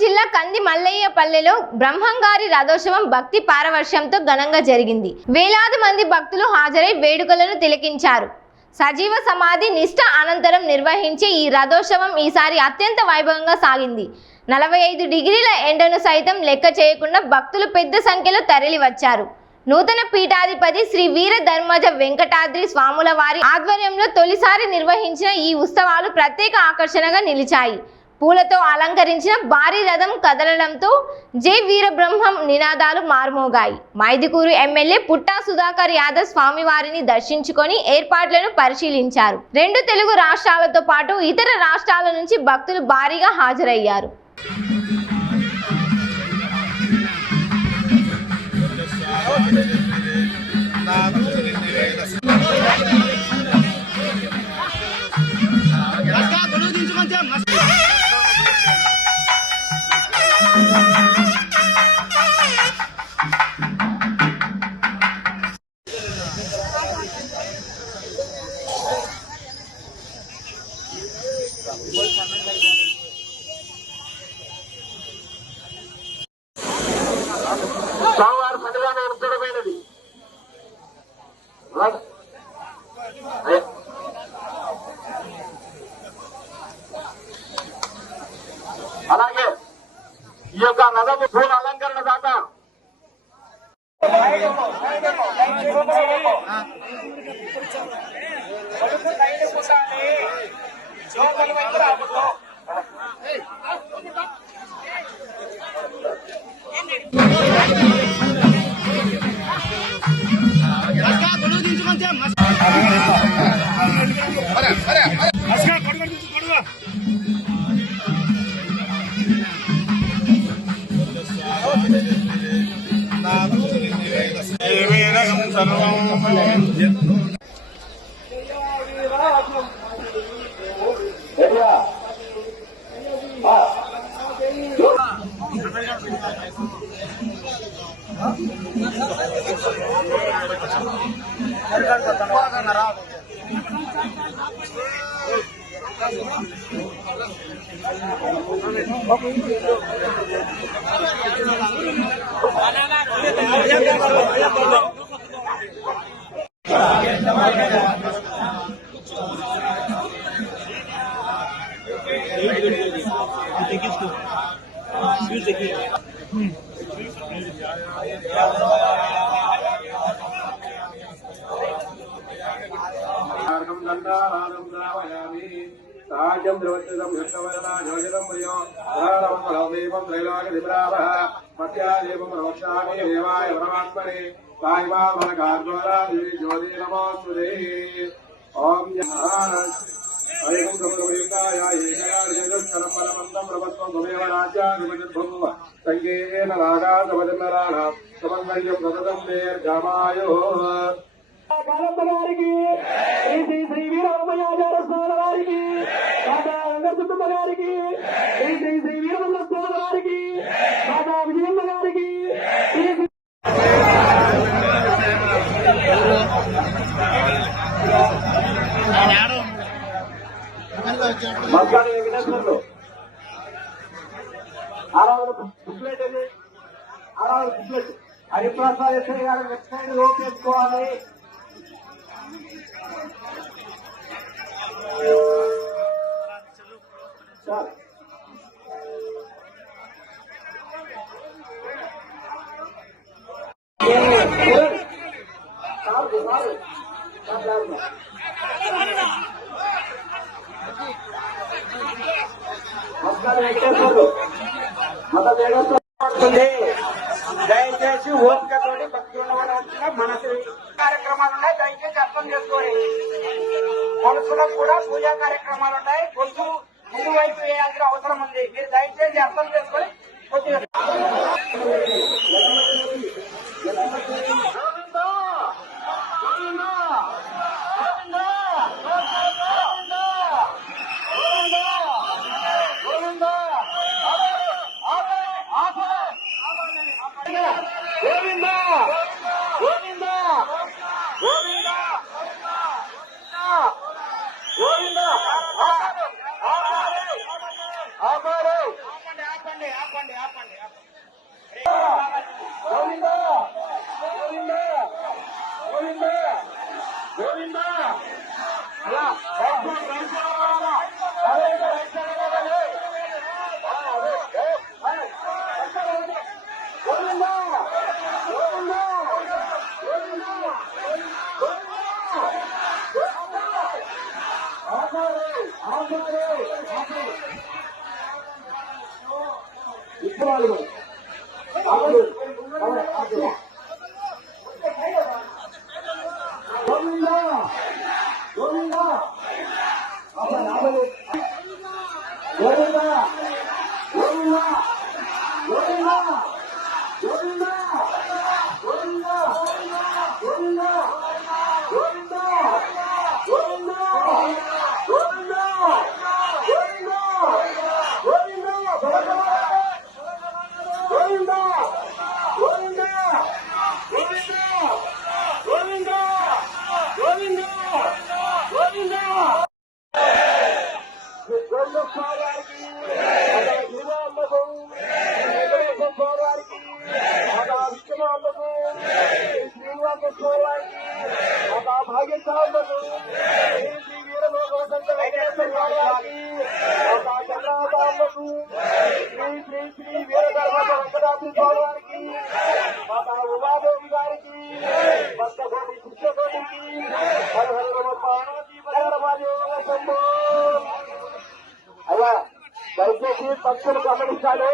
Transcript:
జిల్లా కంది మల్లయ్యపల్లెలో బ్రహ్మంగారి రథోత్సవం భక్తి పారవశ్యంతో ఘనంగా జరిగింది. వేలాది మంది భక్తులు హాజరై వేడుకలను తిలకించారు. సజీవ సమాధి నిష్ఠ అనంతరం నిర్వహించే ఈ రథోత్సవం ఈసారి అత్యంత వైభవంగా సాగింది. 45 డిగ్రీల ఎండను సైతం లెక్క చేయకుండా భక్తులు పెద్ద సంఖ్యలో తరలి వచ్చారు. నూతన పీఠాధిపతి శ్రీ వీర ధర్మజ వెంకటాద్రి స్వాముల వారి ఆధ్వర్యంలో తొలిసారి నిర్వహించిన ఈ ఉత్సవాలు ప్రత్యేక ఆకర్షణగా నిలిచాయి. పూలతో అలంకరించిన భారీ రథం కదలడంతో జై వీర బ్రహ్మం నినాదాలు మార్మోగాయి. మైదుకూరు ఎమ్మెల్యే పుట్టా సుధాకర్ యాదవ్ స్వామివారిని దర్శించుకొని ఏర్పాట్లను పరిశీలించారు. 2 తెలుగు రాష్ట్రాలతో పాటు ఇతర రాష్ట్రాల నుంచి భక్తులు భారీగా హాజరయ్యారు. సోమవారం పండుగ అనుకూలమైనది. అలాగే ఈ యొక్క రథము పూల అలంకరణ దాకా సాధ్యం ద్రవత్వం హృష్టవరదాజోజనం ప్రియో ధరణమఫలదేవం త్రైలోక్యధిప్రావః మధ్యాదేవం ప్రవక్ష్యామి దేవాయ పరమాత్మనే సాయిబాబనకార్ద్వారాదేవి జ్యోతి నమోస్తుతే. ఓం ఐకం సమృద్ధాయ ఏకరాజగస్కరమలమంతం ప్రభస్వం గుమేవ రాజ్యాధిపతిర్భవ సంగేన రాగాధవజనరాణాం సమన్వయం ప్రదదం దీర్ఘమాయో. గారికి శ్రీ శ్రీ వీరబ్రహ్మయాచార్య స్వామి వారికి, రాజా రంగసుబ్బ గారికి, శ్రీ శ్రీ శ్రీ వీరభద్ర స్వామి వారికి, రాజా విజయమ్మ గారికి, మస్తాని వినస్సులు హరిప్రసాద్ ఎస్ఐ గారు వెబ్సైట్ ఓపెన్ చేసుకోవాలి. దయచేసి ఓపికతోటి భక్తులు మనసు కార్యక్రమాలు ఉన్నాయి, దయచేసి అర్థం చేసుకోండి. కొలుసులకు కూడా పూజా కార్యక్రమాలు ఉన్నాయి, కొలుసు ముందు వైపు వేయాల్సిన అవసరం ఉంది. మీరు దయచేసి అర్థం చేసుకొని కొద్దిగా ఆపండి ఆపండి గోవింద గోవింద గోవింద గోవింద అలా అయ్యా దయచేసి భక్తులు గమనించాలి.